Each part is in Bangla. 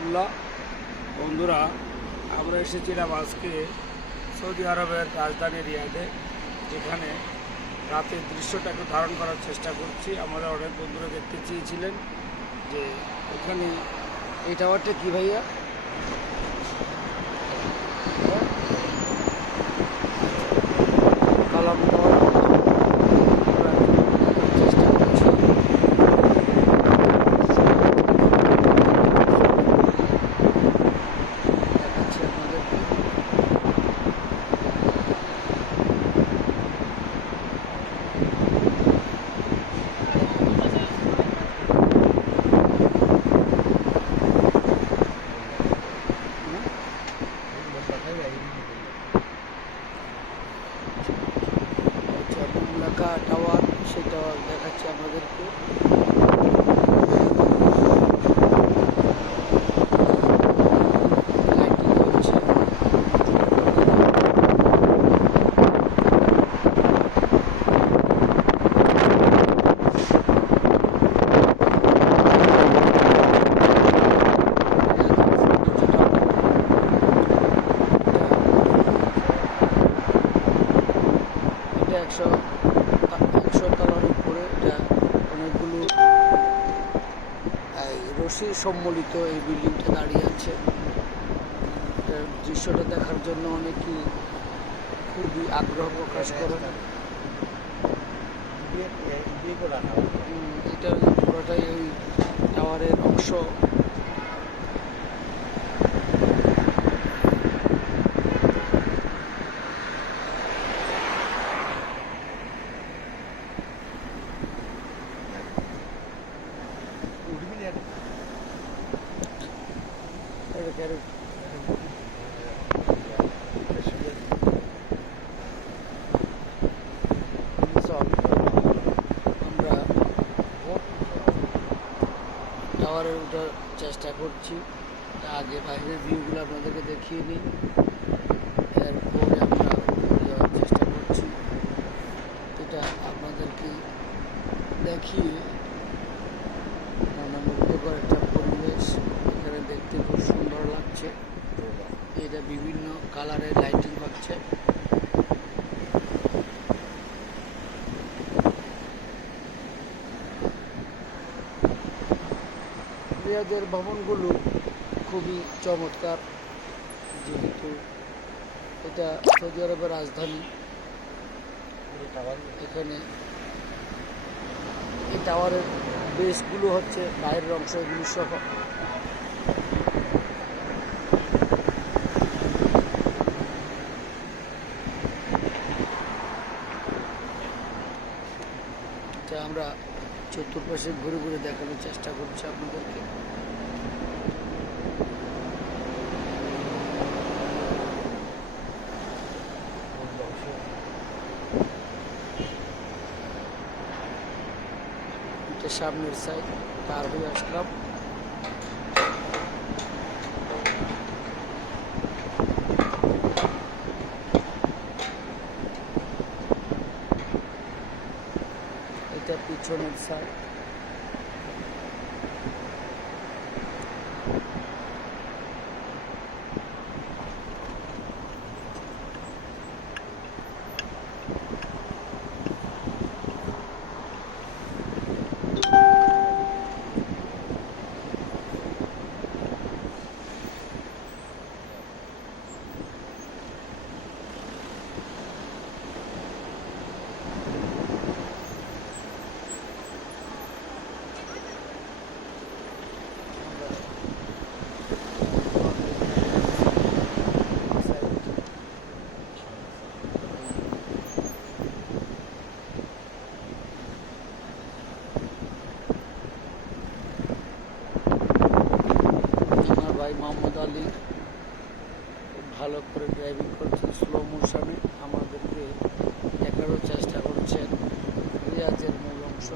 রহমতুল্লাহ। বন্ধুরা, আমরা এসেছিলাম আজকে সৌদি আরবের রাজধানী রিয়াদে, যেখানে রাতের দৃশ্যটাকে ধারণ করার চেষ্টা করছি। আমাদের অনেক বন্ধুরা দেখতে চেয়েছিলেন যে এখানে এই টাওয়ারটা কী ভাইয়া, কালাম টাওয়ার চেষ্টা করছি। দেখাচ্ছি আপনাদেরকে। মুমলাকা টাওয়ার, সেই টাওয়ার দেখাচ্ছি আপনাদেরকে। লাইটিং হচ্ছে। এটা 100 তলার উপরে। এটা অনেকগুলো রশি সম্বলিত এই বিল্ডিংটা দাঁড়িয়ে আছে। এটার দৃশ্যটা দেখার জন্য অনেকেই খুবই আগ্রহ প্রকাশ করে। এটা পুরোটাই ওই টাওয়ারের অংশ। আমরা টাওয়ারে ওঠার চেষ্টা করছি। আগে বাইরের ভিউগুলো আপনাদেরকে দেখিয়ে নিই, এরপরে আমরা উপরে যাওয়ার চেষ্টা করছি। এটা আপনাদেরকে দেখিয়ে মনোমুগ্ধকর একটা পরিবেশ। এখানে দেখতে খুব সুন্দর লাগছে। এটা বিভিন্ন কালারের লাইটিং হচ্ছে। রিয়াদের ভবনগুলো খুবই চমৎকার, যেহেতু এটা সৌদি আরবের রাজধানী। এখানে এই টাওয়ারের বেসগুলো হচ্ছে বাইরের অংশ, এগুলো সহ। এটা আমরা চতুর্পাশে ঘুরে ঘুরে দেখানোর চেষ্টা করছি আপনাদেরকে। এটা সামনের সাইড পার হয়ে আসলাম। এটা পিছনের সাইড। ভাই মোহাম্মদ আলী খুব ভালো করে ড্রাইভিং করছেন, স্লো মোশনে আমাদেরকে দেখারও চেষ্টা করছেন রিয়াজের মূল অংশ।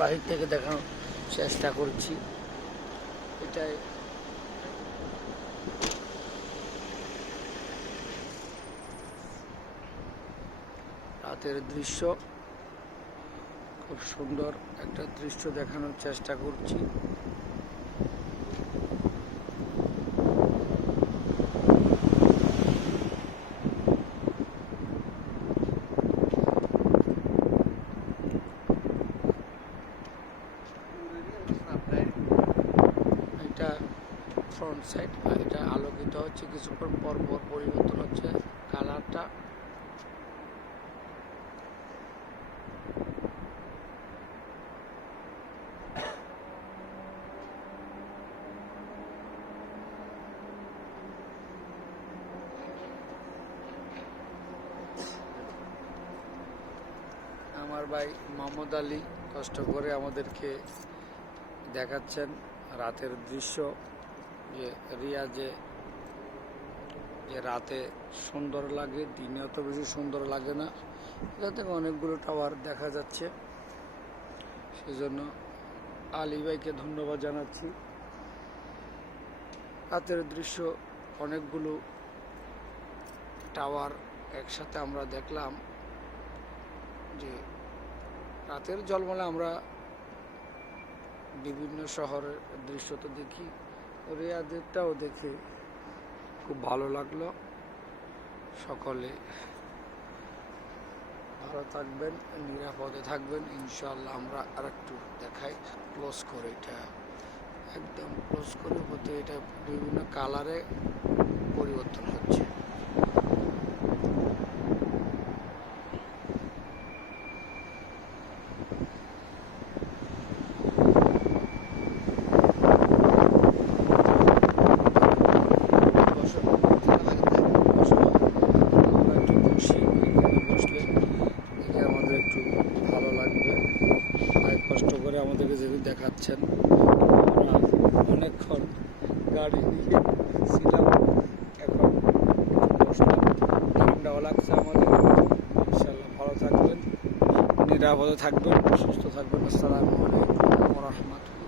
বাহির থেকে দেখানোর চেষ্টা করছি। এটাই রাতের দৃশ্য, খুব সুন্দর একটা দৃশ্য দেখানোর চেষ্টা করছি। এটা ফ্রন্ট সাইড, এটা আলোকিত হচ্ছে, কিছুক্ষণ পর পর পরিবর্তন হচ্ছে কালারটা। আমার ভাই মোহাম্মদ আলী কষ্ট করে আমাদেরকে দেখাচ্ছেন রাতের দৃশ্য, যে রিয়াজে যে রাতে সুন্দর লাগে, দিনে অত বেশি সুন্দর লাগে না। এখান থেকে অনেকগুলো টাওয়ার দেখা যাচ্ছে, সেজন্য আলী ভাইকে ধন্যবাদ জানাচ্ছি। রাতের দৃশ্য, অনেকগুলো টাওয়ার একসাথে আমরা দেখলাম। যে রাতের ঝলমলে আমরা বিভিন্ন শহরের দৃশ্য তো দেখি, রিয়াদেরটাও দেখে খুব ভালো লাগলো। সকলে ভালো থাকবেন, নিরাপদে থাকবেন ইনশাআল্লাহ। আমরা আর একটু দেখাই ক্লোজ করে, এটা একদম ক্লোজ করে হতে, এটা বিভিন্ন কালারে পরিবর্তন হচ্ছে। একটু ভালো লাগবে, কষ্ট করে আমাদেরকে যেদিন দেখাচ্ছেন, আমরা অনেকক্ষণ গাড়ি নিয়ে ছিলাম, এখন বসলাম, ঠান্ডাও লাগছে আমাদের। ইনশাআল্লাহ ভালো থাকবেন, নিরাপদে থাকবেন, সুস্থ থাকবেন। আসসালামু আলাইকুম ওয়া রাহমাতুল্লাহ।